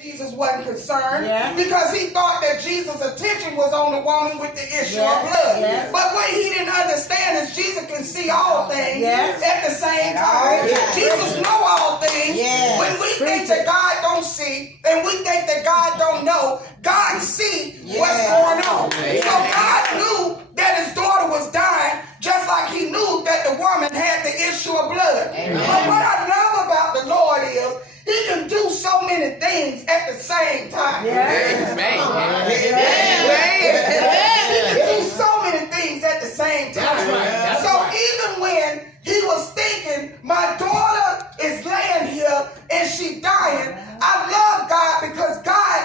Jesus wasn't concerned because he thought that Jesus' attention was on the woman with the issue of blood. But what he didn't understand is Jesus can see all things at the same time. Jesus knows all things. When we think that God don't see and we think that God don't know, God see what's going on. So God knew that his daughter was dying just like he knew that the woman had the issue of blood. But what I love about the Lord is he can do so many things at the same time. He can do so many things at the same time. So even when he was thinking, my daughter is laying here and she dying, I love God because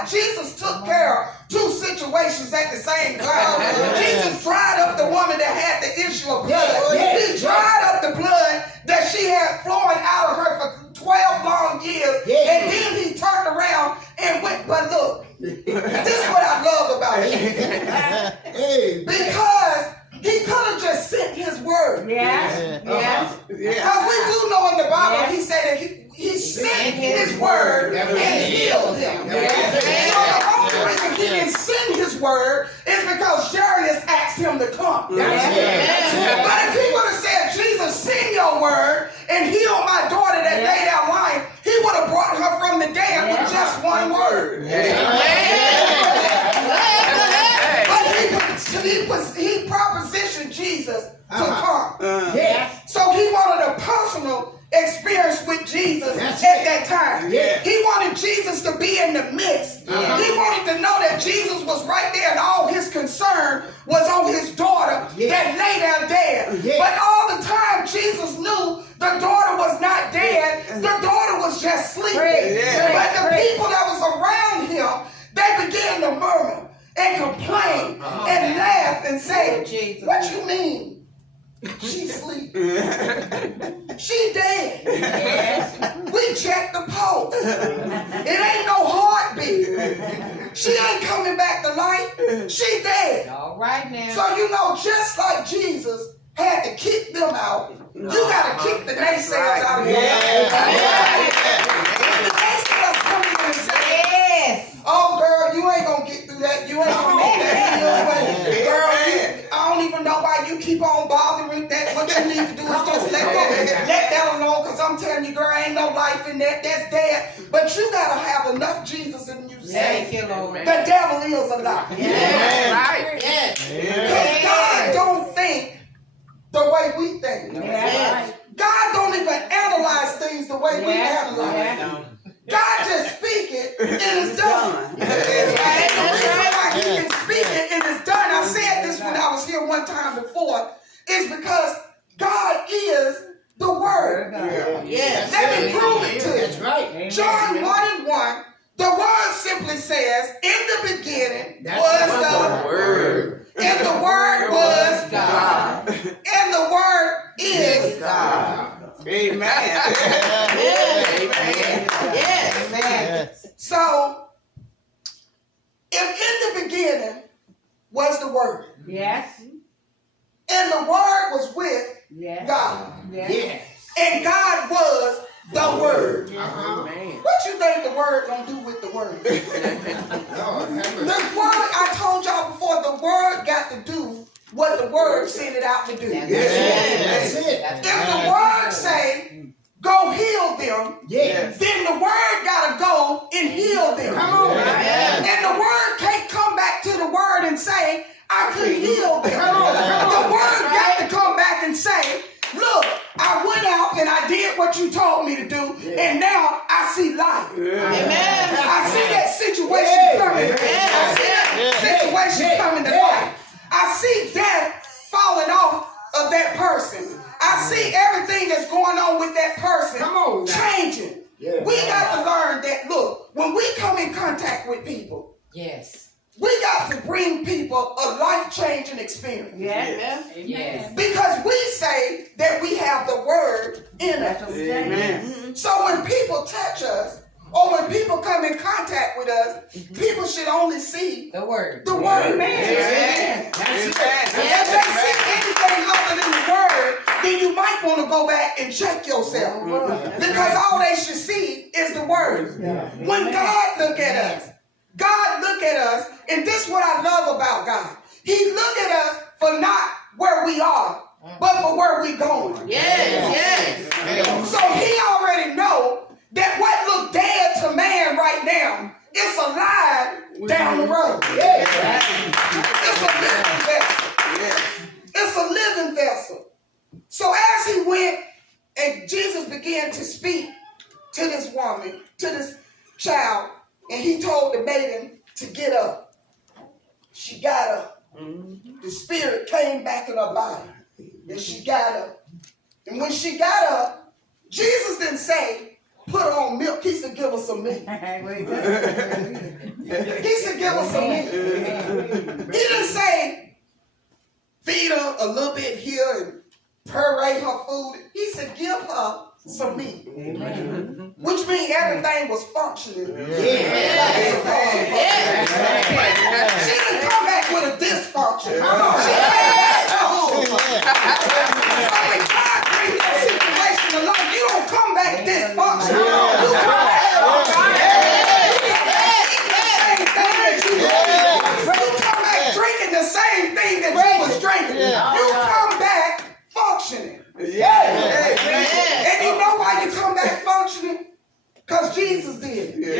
Jesus took care of two situations at the same time. Jesus dried up the woman that had the issue of blood. He dried up the blood that she had flowing out of her for 12 long years, and then he turned around and went, but look, this is what I love about Jesus. Because he could have just sent his word. Because we do know in the Bible, he said that he sent his word and healed him. So the only reason he didn't send his word is because Jairus asked him to come. But if he would have said, Jesus, send your word and heal my daughter that lay down lying, he would have brought her from the dead with just one word. But he propositioned Jesus to come. So he wanted a personal experience with Jesus at that time. He wanted Jesus to be in the midst. He wanted to know that Jesus was right there and all his concern was on his daughter that lay there dead. But all the time Jesus knew the daughter was not dead. The daughter was just sleeping. But the people that was around him, they began to murmur and complain and laugh and say, what you mean? She sleep. She dead. We checked the pulse. It ain't no heartbeat. She ain't coming back to life. She dead. All right now. So you know, just like Jesus had to kick them out, you gotta kick the naysayers out of your life. The naysayers come in and say, oh girl, you ain't gonna get through that. You ain't gonna get that healed. Girl, I don't even know why you keep on bothering that. What you need to do is just let that alone, because I'm telling you, girl, ain't no life in that. That's dead. But you gotta have enough Jesus in you. Thank you, Lord. The devil is a lie. Because God don't think the way we think. God don't even analyze things the way we analyze. God just speak it and it's done. And the reason why he can speak it and it's done, I said this when I was here one time before, is because God is the Word. Let me prove it to you. That's right. John 1:1, the Word simply says, in the beginning was the Word. And the Word was God. And the Word is God. Amen. Amen. So, if in the beginning was the Word. And the Word was with God. And God was the Word. What you think the Word gonna do with the Word? The Word, I told y'all before, the Word got to do what the Word sent it out to do. That's it. If the Word say, go heal them, then the Word gotta go and heal them. And the Word can't come back to the Word and say, I couldn't heal them. The Word got to come back and say, look, I went out and I did what you told me to do, and now I see life. I see that situation coming. I see that situation coming to life. I see death falling off of that person. I see everything that's going on with that person changing. We got to learn that, look, when we come in contact with people, we got to bring people a life-changing experience. Because we say that we have the Word in us. So when people touch us, or when people come in contact with us, people should only see the Word. The Word. If they see anything other than the Word, then you might want to go back and check yourself. Because all they should see is the Word. When God look at God look at us, and this is what I love about God. He look at us for not where we are, but for where we going. Yes. So he already know that what look dead to man right now, it's alive down the road. It's a living vessel. It's a living vessel. So as he went and Jesus began to speak to this woman, to this child, and he told the maiden to get up. She got up. The spirit came back in her body, and she got up. And when she got up, Jesus didn't say, put her on milk. He said, give her some meat. He said, give her some meat. He didn't say, feed her a little bit here and puree her food. He said, give her some meat. Which means everything was functioning. She didn't come back with a dysfunction. Come on. Situation alone, you don't come back dysfunctional. You come back drinking the same thing that you was drinking. You come back functioning. And you know why you come back functioning? Because Jesus did. Man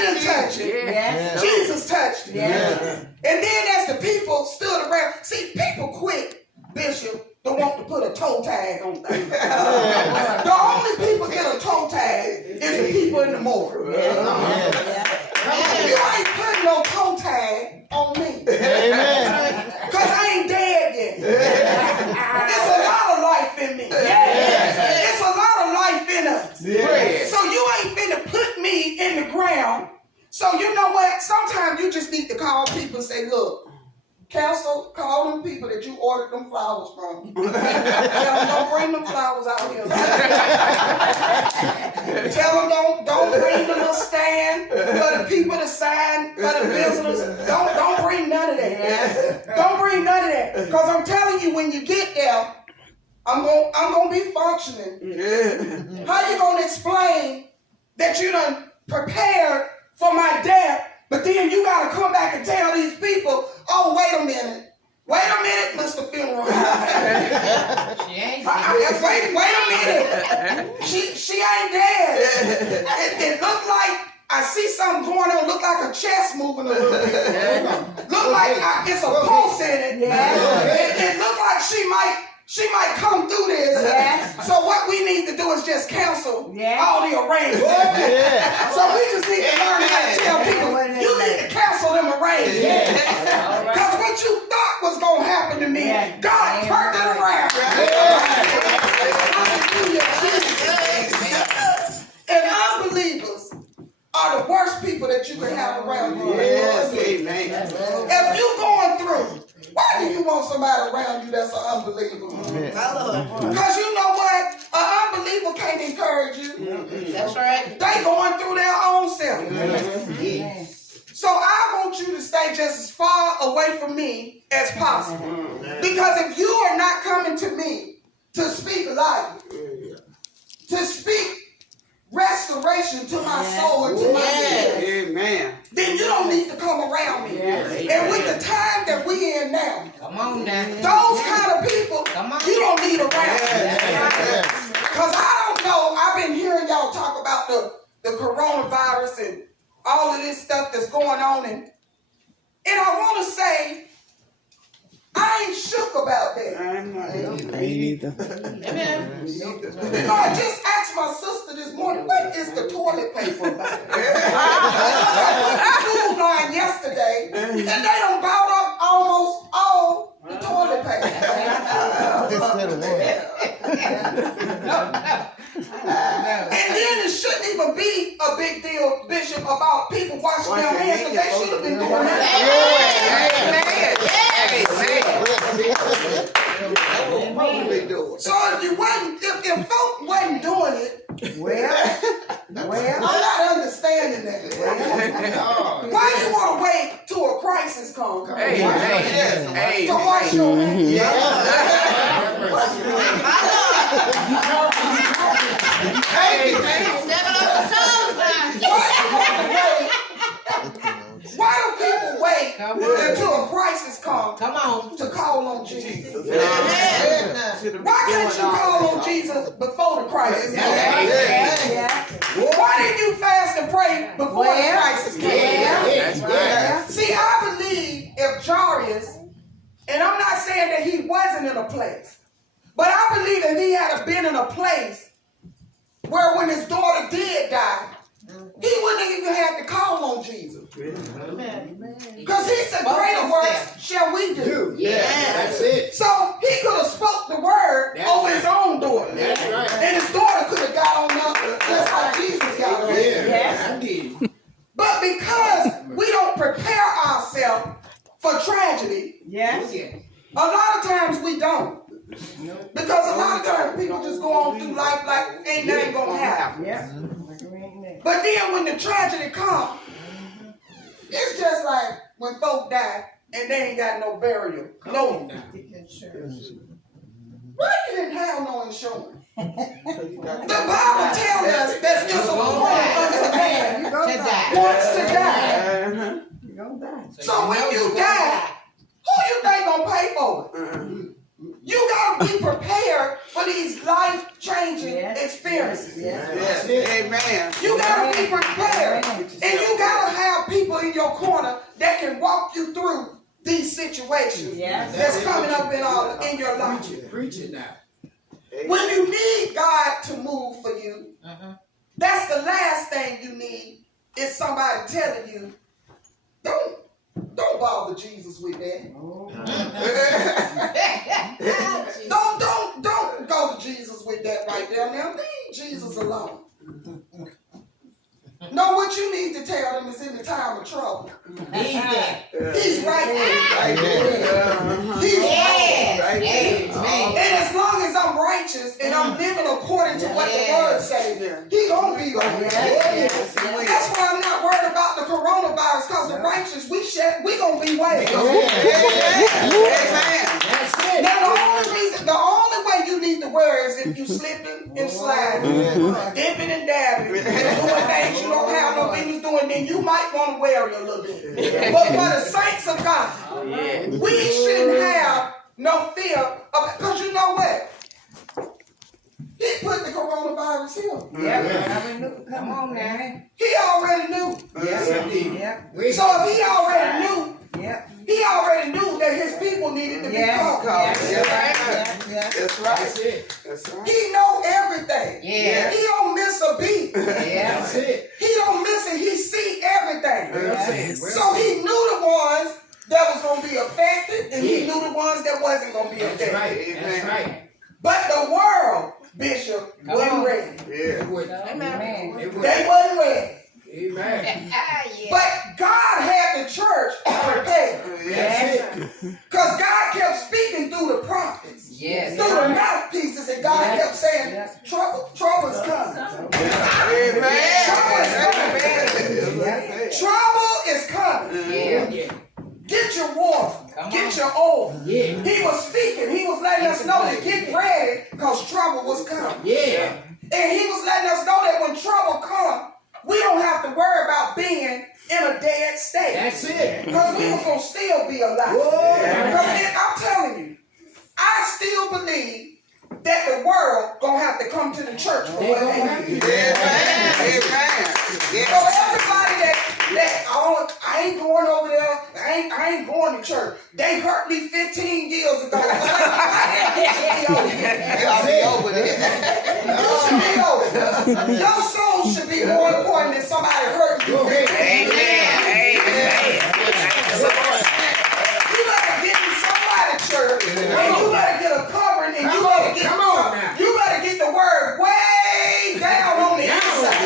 didn't touch it. Jesus touched it. And then as the people stood around, see, people quick, Bishop, don't want to put a toe tag on things. The only people get a toe tag is the people in the morgue. You ain't putting no toe tag on me. Because I ain't dead yet. It's a lot of life in me. It's a lot of life in us. So you ain't finna put me in the ground. So you know what? Sometimes you just need to call people and say, look, counsel, call them people that you ordered them flowers from. Tell them don't bring them flowers out here. Tell them don't bring the little stand for the people to sign, for the visitors. Don't bring none of that. Don't bring none of that. Because I'm telling you, when you get there, I'm gonna be functioning. How you gonna explain that you done prepared for my death, but then you gotta come back and tell these people, oh, wait a minute, Mr. Funeral. Wait a minute. She ain't dead. It looked like I see something going on. Look like a chest moving a little bit. Look like it's a pulse in it. It looked like she might come through this. So what we need to do is just cancel all the arrangements. So we just need to learn how to tell people, you need to cancel them arrangements. Because what you thought was going to happen to me, God turned it around. And unbelievers are the worst people that you can have around you. If you're going through, why do you want somebody around you that's an unbeliever? Because you know what? An unbeliever can't encourage you. That's right. They going through their own self. So I want you to stay just as far away from me as possible. Because if you are not coming to me to speak life, to speak restoration to my soul and to my spirit, then you don't need to come around me. And with the time that we in now, those kind of people, you don't need around me. Because I don't know, I've been hearing y'all talk about the coronavirus and all of this stuff that's going on. And I want to say, I ain't shook about that. I just asked my sister this morning, what is the toilet paper about? I went to school line yesterday, and they done bought up almost all the toilet paper. And then it shouldn't even be a big deal, Bishop, about people washing their hands, because they should have been doing that. So if folk wasn't doing it, I'm not understanding that. Why you want to wait till a crisis comes? To wash your hands? Jesus? Amen. Why can't you call on Jesus before the crisis came? Why didn't you fast and pray before the crisis came? See, I believe if Jairus, and I'm not saying that he wasn't in a place, but I believe that he had been in a place where when his daughter did die, he wouldn't even have to call on Jesus. Because he said, greater works shall we do. That's it. So he could have spoke the word over his own daughter. That's right. And his daughter could have got on up just like Jesus got on. I did. But because we don't prepare ourselves for tragedy, a lot of times we don't. Because a lot of times people just go on through life like ain't nothing gonna happen. But then when the tragedy comes, it's just like when folk die and they ain't got no burial. No. Why you didn't have no insurance? The Bible tells us that it's a woman wants to die. So when you die, who you think gonna pay for it? You gotta be prepared for these life-changing experiences. Amen. You gotta be prepared, and you gotta have people in your corner that can walk you through these situations that's coming up in your life. Preach it now. When you need God to move for you, that's the last thing you need is somebody telling you, don't bother Jesus with that. Don't go to Jesus with that right there. Now leave Jesus alone. No, what you need to tell them is in the time of trouble. He's right there. He's right there. And as long as I'm righteous and I'm living according to what the word says, he gonna be right there. That's why I'm not worried about the coronavirus, because the righteous, we gonna be well. Now the only way you need to worry is if you slipping and sliding, dipping and dabbing, doing things you don't have no business doing, then you might want to worry a little bit. But for the saints of God, we shouldn't have no fear, because you know what? He put the coronavirus here. Come on now. He already knew. So if he already knew, he already knew that his people needed to be covered. That's right. He know everything. He don't miss a beat. That's it. He don't miss it. He see everything. Well So he knew the ones that was going to be affected, and he knew the ones that wasn't going to be affected. That's right. But the world, Bishop, wasn't ready. They wasn't They wasn't ready. Amen. But God had the church prepared. Because God kept speaking through the prophets, through the mouthpieces, and God kept saying, trouble is coming. Trouble is coming. Get your water. Get your oil. He was speaking. He was letting us know to get ready because trouble was coming. And he was letting us know that when trouble comes, we don't have to worry about being in a dead state. That's it. Because we was going to still be alive. Because I'm telling you, I still believe that the world going to have to come to the church for what they need. So everybody I ain't going over there, I ain't going to church. They hurt me 15 years ago. Your soul should be more important than somebody hurting you. You better get in somebody's church, and you better get a covering, and you better get the word way down on the inside.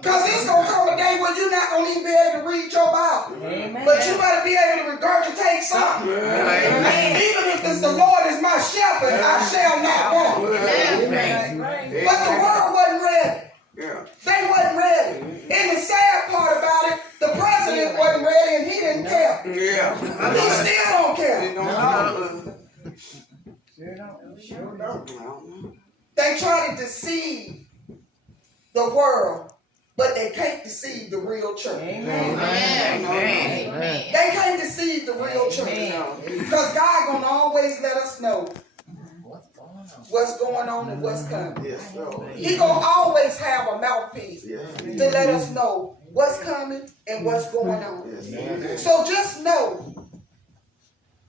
Because it's going to come a day where you're not going to even be able to read your Bible. But you better be able to regurgitate something. Even if it's the Lord is my shepherd, I shall not want. But the world wasn't ready. They wasn't ready. And the sad part about it, the president wasn't ready and he didn't care. He still don't care. They try to deceive the world but they can't deceive the real church. Amen. They can't deceive the real church. Because God gonna always let us know what's going on and what's coming. Yes, Lord. He gonna always have a mouthpiece Yes. to let us know what's coming and what's going on. Yes. So just know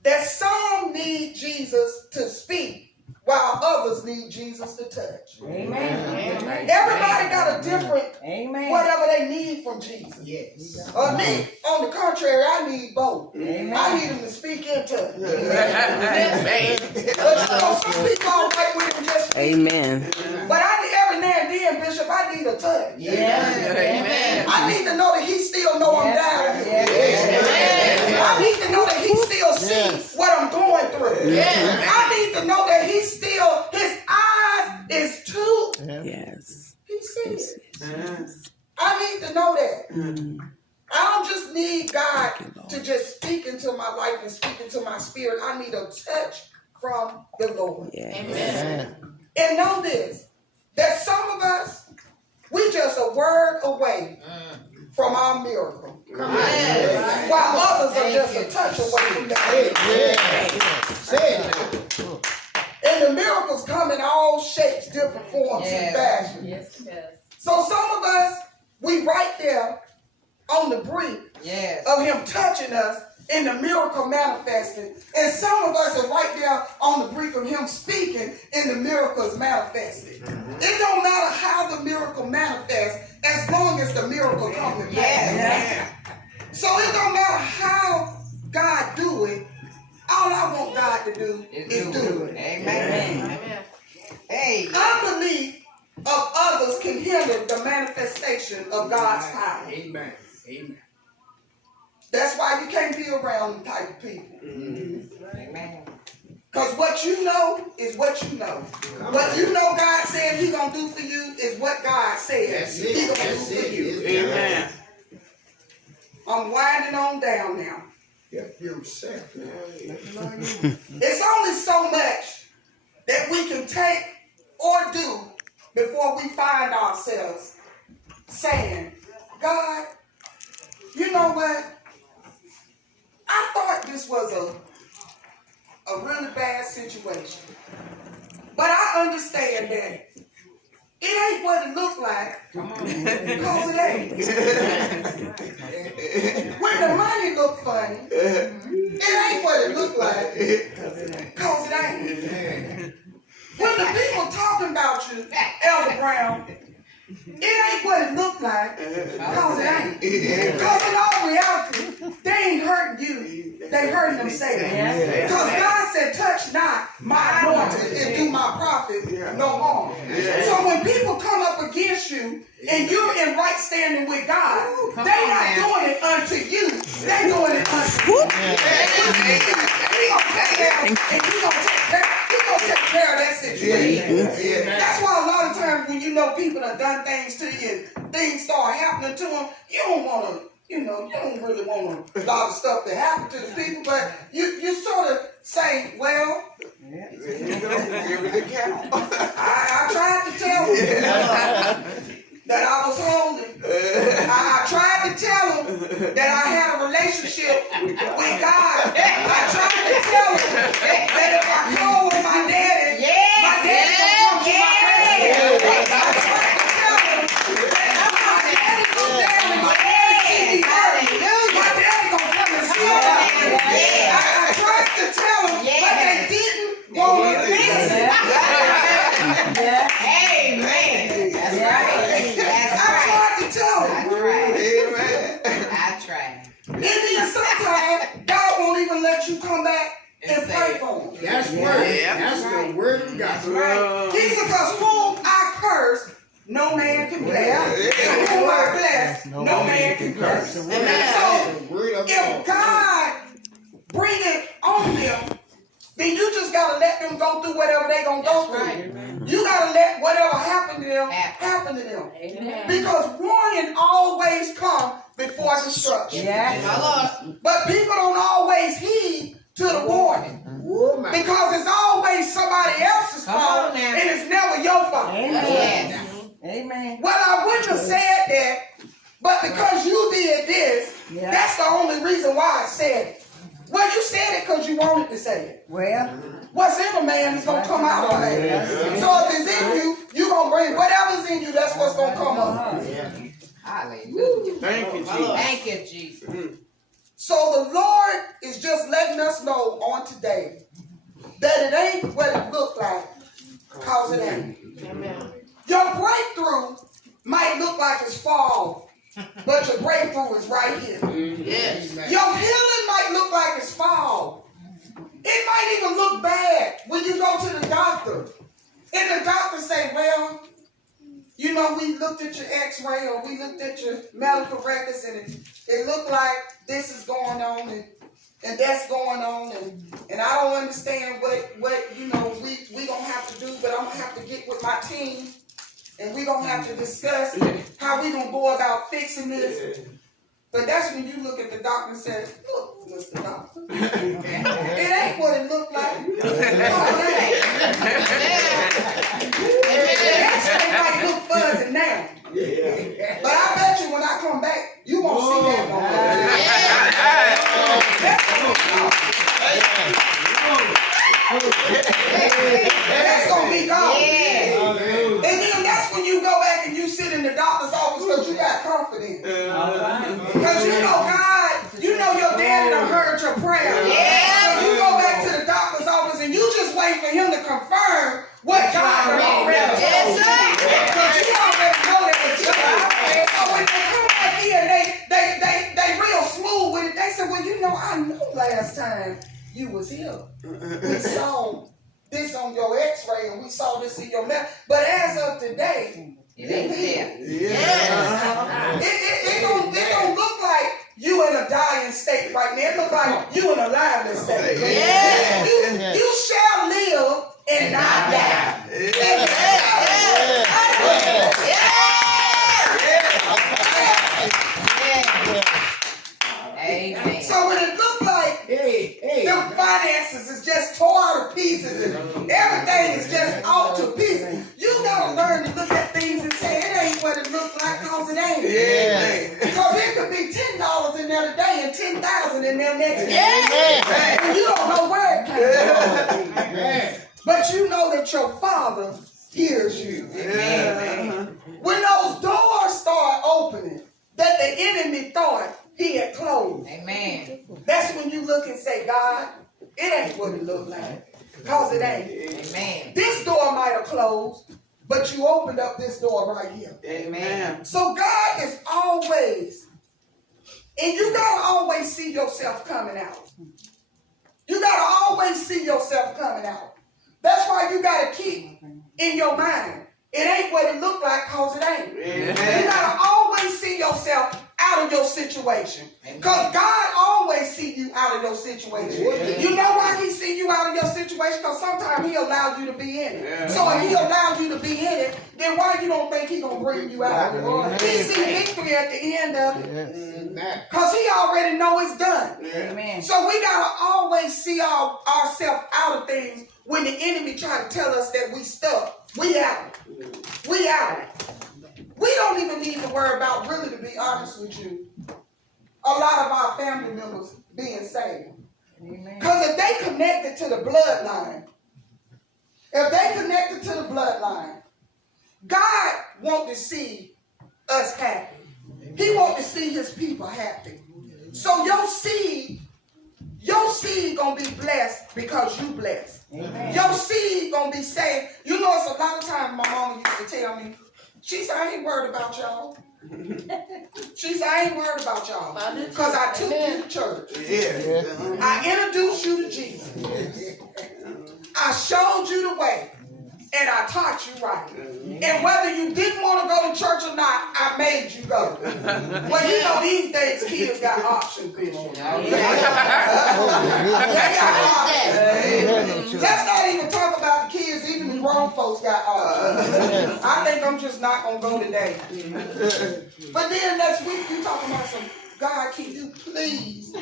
that some need Jesus to speak while others need Jesus to touch. Amen. Everybody got a different Amen. whatever they need from Jesus. Yes. Me, on the contrary, I need both. Amen. I need him to speak into it. Amen. But you know, some people all right with him just speak. Amen. But every now and then, Bishop, I need a touch. Amen. I need to know that he still know I'm down here. Yes. I need to know that he still sees what I'm going through. I need to know that he still, his eyes is too. Yes. He sees. I need to know that. I don't just need God to just speak into my life and speak into my spirit. I need a touch from the Lord. Yes. And know this, that some of us, we just a word away from our miracle. While others are just a touch away from that. Say it. And the miracles come in all shapes, different forms and fashions. Yes, yes. So some of us, we right there on the brink of him touching us and the miracle manifesting. And some of us are right there on the brink of him speaking and the miracles manifesting. It don't matter how the miracle manifests as long as the miracle comes to pass. So it don't matter how God do it. All I want God to do is do it. Amen. Hey. Unbelief of others can hinder the manifestation of God's power. Amen. Amen. That's why you can't be around them type of people. Amen. Because what you know is what you know. What you know God said he gonna do for you is what God said That's he it. gonna That's do for it. you. Amen. I'm winding on down now. Help yourself. It's only so much that we can take or do before we find ourselves saying, God, you know what? I thought this was a really bad situation. But I understand that it ain't what it looked like. Because it ain't. When the money look funny, it ain't what it looked like. Because it ain't. When the people talking about you, Elder Brown, it ain't what it looked like. Because it ain't. Because in all reality, they ain't hurting you. They hurting themselves. Because God said, touch not my anointed and do my prophet no harm. So when people come up against you and you're in right standing with God, they not doing it unto you. They doing it unto you. He gonna take care of that situation. That's why a lot of times when you know people have done things to you and things start happening to them, you don't want to. You don't really want a lot of stuff to happen to the people, but you sort of say, well, I tried to tell them that I was holy. I tried to tell them that I had a relationship with God. I tried to tell them that if I call with my daddy gonna come to my rescue. I tried to tell them that if my daddy goes down and my daddy see me hurt, my daddy gonna come and see about me. I tried to tell them, but they didn't want to listen. Amen. That's right. That's I tried to tell them. I tried. And then sometimes God won't even let you come back and pray for them. That's word. That's the word of God. Right. He said, because whom I curse, no man can bless. And whom I bless, no man can curse. So The word of if God bring it on them, then you just got to let them go through whatever they going to go through. You got to let whatever happen to them, happen to them. Amen. Because warning always comes before destruction. But people don't always heed to the warning. Because it's always somebody else's fault and it's never your fault. Amen. Amen. Well, I wouldn't have said that, but because you did this, that's the only reason why I said it. Well, you said it because you wanted to say it. Well, what's in a man is going to come out of a man. So if it's in you, you're going to bring whatever's in you, that's what's going to come up. hallelujah. Thank you, Jesus. Thank you, Jesus. So the Lord is just letting us know on today that it ain't what it looked like, cause it ain't. Amen. Your breakthrough might look like it's far, but your breakthrough is right here. Yes. Your healing might look like it's far. It might even look bad when you go to the doctor. And the doctor say, well, you know, we looked at your x-ray or we looked at your medical records and it looked like this is going on and that's going on and I don't understand what you know, we gonna have to do, but I'm gonna have to get with my team and we gonna have to discuss how we gonna go about fixing this. But that's when you look at the doctor and say, look, Mr. Doctor, it ain't what it looked like. No, it ain't. The x-ray might look fuzzy now. But I bet you when I come back, you won't see that no more. That's gonna be gone. And then that's when you go back and you sit in the doctor's office because you got confidence. Because you know God, you know your daddy done heard your prayer. So you go back to the doctor's office and you just wait for him to confirm what God done already told you. Because you already know that it's God. So when they come back here and they real smooth with it, they say, well, you know, I know last time you was here. We saw this on your x-ray and we saw this in your mouth. But as of today, it ain't there. It don't look like you in a dying state right now. It look like you in a lively state. You shall live and not die. Amen. So when it look like the finances is just tore out of pieces and everything is just out to pieces, you gotta learn to look at things and say it ain't what it looks like, cause it ain't. Because it could be $10 in there today and 10,000 in there next day. And you don't know where it came from. But you know that your Father hears you. When those doors start opening that the enemy thought he had closed. Amen. That's when you look and say, God, it ain't what it look like. Cause it ain't. Amen. This door might have closed, but you opened up this door right here. Amen. So God is always, and you gotta always see yourself coming out. You gotta always see yourself coming out. That's why you gotta keep in your mind, it ain't what it look like, cause it ain't. You gotta always see yourself out of your situation. Because God always see you out of your situation. You know why he see you out of your situation? Because sometimes he allows you to be in it. So if he allows you to be in it, then why you don't think he gonna bring you out? He see victory at the end of it. Because he already know it's done. Amen. So we gotta always see ourselves out of things when the enemy try to tell us that we stuck. We out. We out. We don't even need to worry about, really, to be honest with you, a lot of our family members being saved. Because if they connected to the bloodline, God wants to see us happy. He wants to see his people happy. So your seed gonna be blessed because you blessed. Amen. Your seed gonna be saved. You know, it's a lot of times my mama used to tell me, she said, I ain't worried about y'all. She said, I ain't worried about y'all. Because I took you to church. I introduced you to Jesus. I showed you the way. And I taught you right. And whether you didn't want to go to church or not, I made you go. Well, you know these days kids got options. They got options. Let's not even talk about the kids. Even the grown folks got options. I think I'm just not going to go today. But then next week you talking about some, God, can you please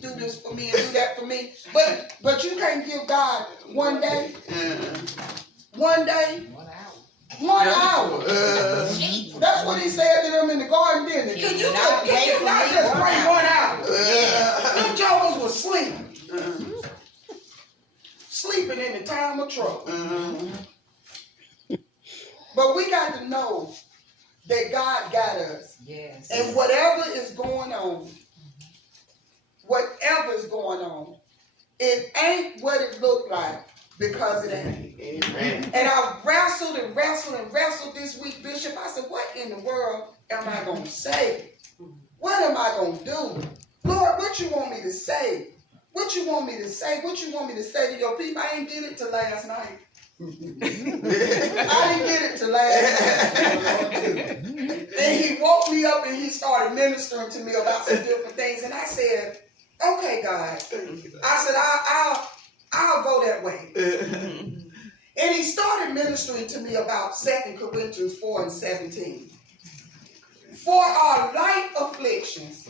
do this for me and do that for me? But you can't give God one day. 1 day. 1 hour. That's what he said to them in the garden, didn't he? Can you not just pray 1 hour? Them jokers was sleeping. Sleeping in the time of trouble. But we got to know that God got us. Yes. And whatever is going on, it ain't what it looked like because it ain't. Amen. And I wrestled and wrestled and wrestled this week, Bishop. I said, what in the world am I going to say? What am I going to do? Lord, what you want me to say? What you want me to say? What you want me to say to your people? I didn't get it till last night. I didn't get it till last night. Then he woke me up and he started ministering to me about some different things. And I said, okay, God. I said, I'll go that way. And he started ministering to me about 2 Corinthians 4:17. For our light afflictions,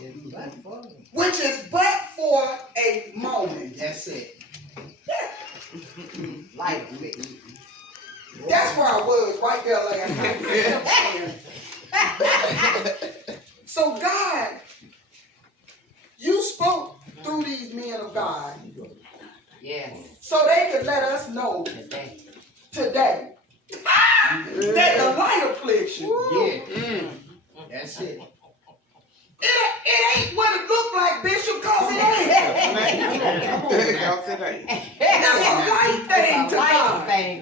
which is but for a moment. That's it. Light affliction. That's where I was right there last night. So God, you spoke through these men of God. Yes. So they could let us know today that the light affliction, Yeah. That's it. it ain't what it looked like, Bishop, because it ain't. It's a light thing to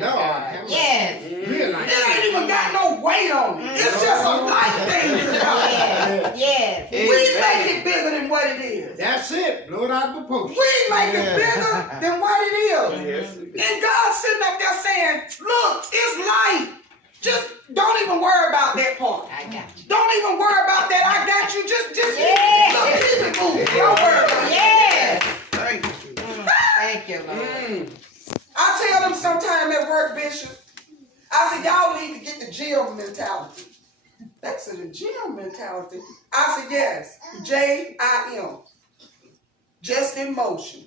God. Yes. It ain't even got no weight on it. It's just a light thing to God. Yes. We make it bigger than what it is. That's it. Blow it out of proportion. We make it bigger than what it is. Yes. And God's sitting up there saying, look, it's light. Just don't even worry about that part. I got you. Don't even worry about that. I got you. Just Yes. look, keep it moving. Don't worry about it. Yes. Thank you. Thank you, Lord. I tell them sometime at work, Bishop, I said, y'all need to get the gym mentality. That's the gym mentality. I said, yes, J-I-M. Just in motion.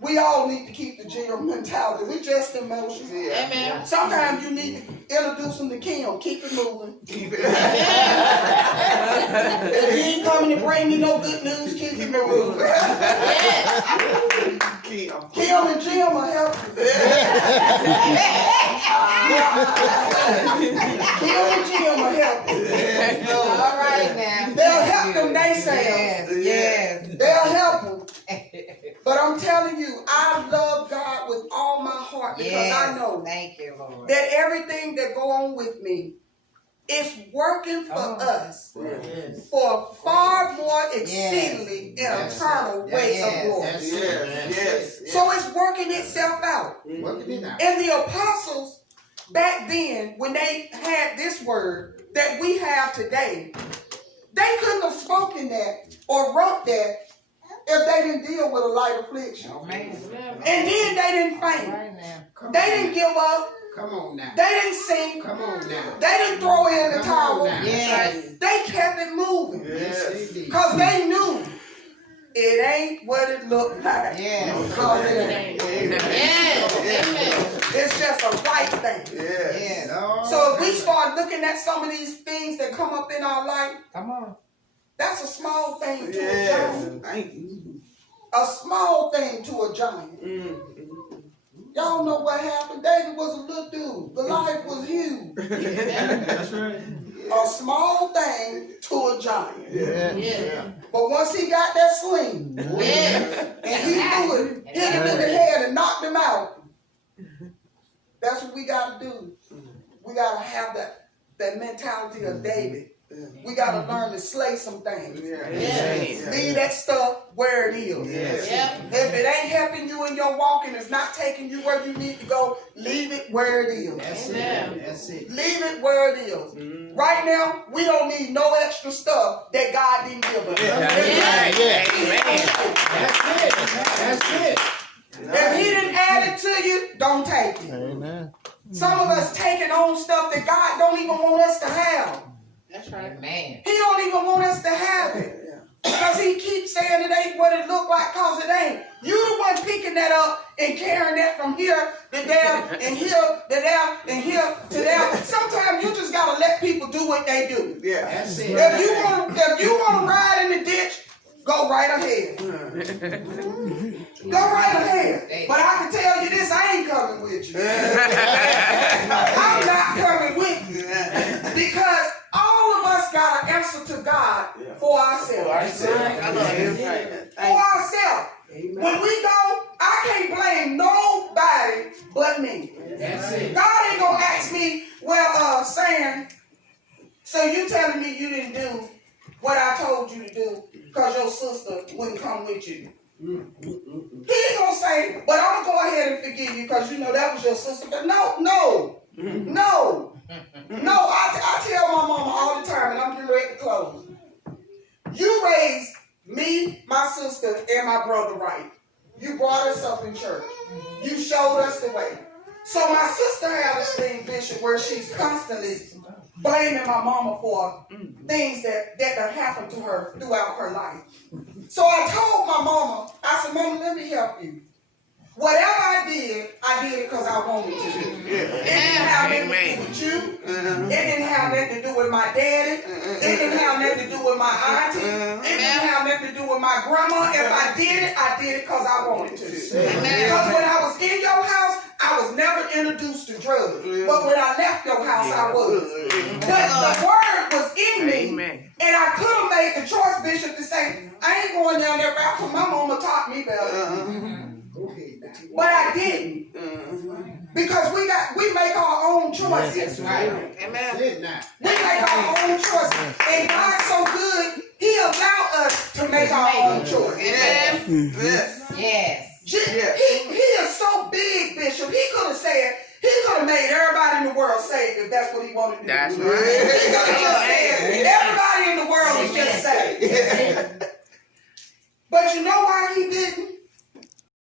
We all need to keep the gym mentality. We just in motion. Amen. Sometimes you need to introduce them to Kim. Keep it moving. Keep it. If he ain't coming to bring me no good news, keep it moving. Kim and Jim will help you. Kim and Jim will help you. All right now. They'll help them themselves. Yes. They'll help them. But I'm telling you, I love God with all my heart because I know Thank you, Lord. that everything that go on with me is working for us for far more exceedingly and eternal weight of glory. Yes. So it's working itself out. Working it out. And the apostles back then, when they had this word that we have today, they couldn't have spoken that or wrote that if they didn't deal with a light affliction. Oh, man. And then they didn't faint. Right now. They didn't give up. Come on now. They didn't sink. Come on now. They didn't throw in the Come on towel. now. Yes. They kept it moving. Yes, indeed. Because they knew it ain't what it looked like. Yes. Because it ain't. Yes. It's just a right thing. Yes. So if we start looking at some of these things that come up in our life, Come on. that's a small thing to a Yes. giant. Thank you. A small thing to a giant. Y'all know what happened? David was a little dude. Goliath was huge. That's right. A small thing to a giant. Yeah. But once he got that sling, Yes. and he threw it, hit him in the head and knocked him out. That's what we got to do. We got to have that mentality of David. We got to learn to slay some things. Leave that stuff where it is. If it ain't helping you in your walking, it's not taking you where you need to go, leave it where it is. That's it. That's it. Leave it where it is. Right now, we don't need no extra stuff that God didn't give us. That's it. If he didn't add it to you, don't take it. Amen. Some of us taking on stuff that God don't even want us to have. That's right. Man. He don't even want us to have it. Because he keeps saying it ain't what it look like because it ain't. You the one picking that set up and carrying that from here to there and here to there and here to there. Sometimes you just gotta let people do what they do. Yeah. That's it. If you wanna ride in the ditch, go right ahead. Go right ahead. But I can tell you this, I ain't coming with you. I'm not coming with you. Because all of us gotta answer to God for ourselves. For ourselves. When we go, I can't blame nobody but me. That's it. God ain't gonna ask me, well, saying, so you telling me you didn't do what I told you to do because your sister wouldn't come with you. He ain't gonna say, but I'm gonna go ahead and forgive you because you know that was your sister. But no. I tell my mama all the time, and I'm getting ready to close. You raised me, my sister, and my brother right. You brought us up in church. You showed us the way. So my sister had this thing, Bishop, where she's constantly blaming my mama for things that happened to her throughout her life. So I told my mama, I said, Mama, let me help you. Whatever I did it because I wanted to. It didn't have nothing to do with you. It didn't have nothing to do with my daddy. It didn't have nothing to do with my auntie. It didn't have nothing to do with my grandma. If I did it because I wanted to. Because when I was in your house, I was never introduced to drugs. But when I left your house, I was. But the word was in me. And I could have made the choice, Bishop, to say, I ain't going down there because my mama taught me better. But I didn't. Because we make our own choices. Right. Amen. We make our own choices. And God's so good, He allowed us to make our own choices. Yes. He is so big, Bishop. He could have made everybody in the world saved if that's what He wanted to do. That's right. He could have just said, everybody in the world is just saved. But you know why He didn't?